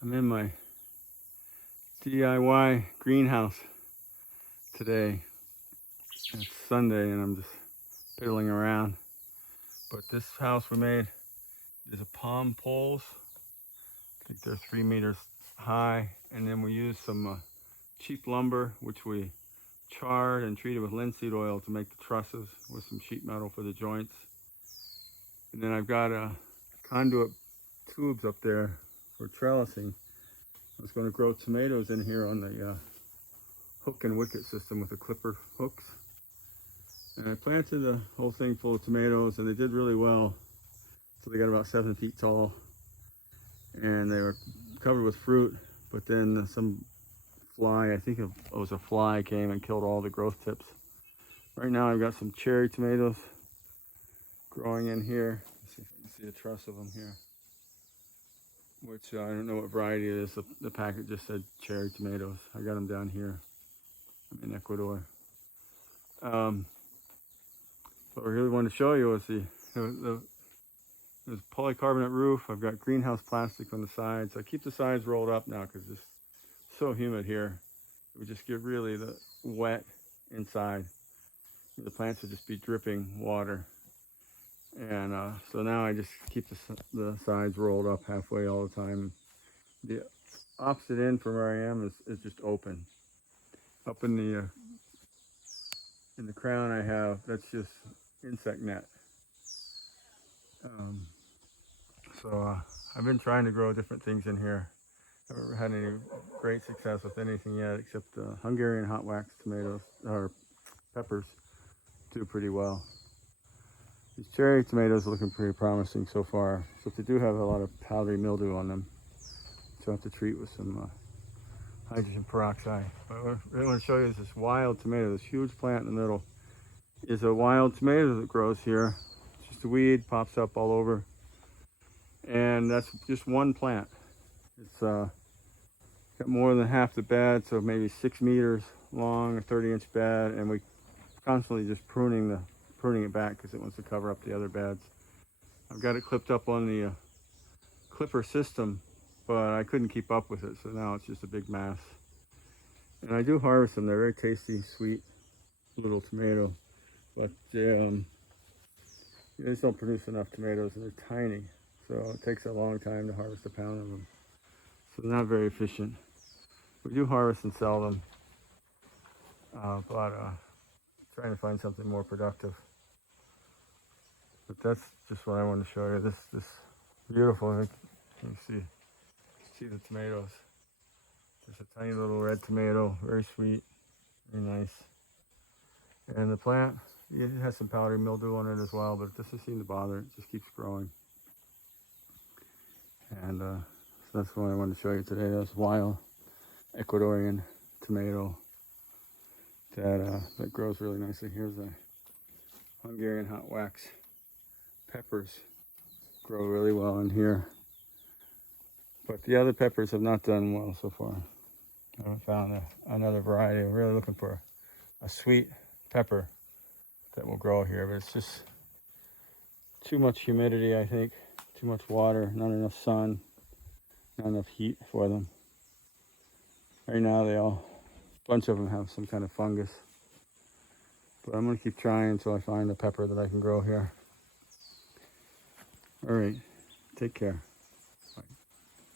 I'm in my DIY greenhouse today. It's Sunday and I'm just piddling around. But this house we made is a palm poles. I think they're 3 meters high. And then we used some cheap lumber, which we charred and treated with linseed oil to make the trusses with some sheet metal for the joints. And then I've got conduit tubes up there for trellising. I was going to grow tomatoes in here on the hook and wicket system with the clipper hooks. And I planted the whole thing full of tomatoes and they did really well. So they got about 7 feet tall and they were covered with fruit. But then some fly, I think it was a fly, came and killed all the growth tips. Right now I've got some cherry tomatoes growing in here. Let's see if I can see a truss of them here. Which I don't know what variety it is. The packet just said cherry tomatoes. I got them down here. I'm in Ecuador. What I really wanted to show you was the polycarbonate roof. I've got greenhouse plastic on the sides. I keep the sides rolled up now because it's so humid here. It would just get really wet inside. The plants would just be dripping water. And so now I just keep the sides rolled up halfway all the time. The opposite end from where I am is just open. Up in the crown I have, that's just insect net. I've been trying to grow different things in here. I haven't had any great success with anything yet except Hungarian hot wax tomatoes or peppers do pretty well. These cherry tomatoes are looking pretty promising so far, but they do have a lot of powdery mildew on them. So I have to treat with some hydrogen peroxide. But what I really want to show you is this wild tomato. This huge plant in the middle is a wild tomato that grows here. It's just a weed, pops up all over. And that's just one plant. It's got more than half the bed, so maybe 6 meters long, a 30-inch bed, and we constantly just pruning it back because it wants to cover up the other beds. I've got it clipped up on the clipper system, but I couldn't keep up with it, so now it's just a big mass. And I do harvest them. They're very tasty, sweet little tomato, but they just don't produce enough tomatoes, and they're tiny, so it takes a long time to harvest a pound of them. So they're not very efficient. We do harvest and sell them, but trying to find something more productive. But that's just what I want to show you. This beautiful. You can see the tomatoes. Just a tiny little red tomato, very sweet, very nice. And the plant, it has some powdery mildew on it as well, but it doesn't seem to bother. It just keeps growing. And so that's what I wanted to show you today. That's wild Ecuadorian tomato that grows really nicely. Here's a Hungarian hot wax. Peppers grow really well in here, but the other peppers have not done well so far. I haven't found another variety. I'm really looking for a sweet pepper that will grow here, but it's just too much humidity, I think, too much water, not enough sun, not enough heat for them. Right now a bunch of them have some kind of fungus, but I'm going to keep trying until I find a pepper that I can grow here. All right, take care.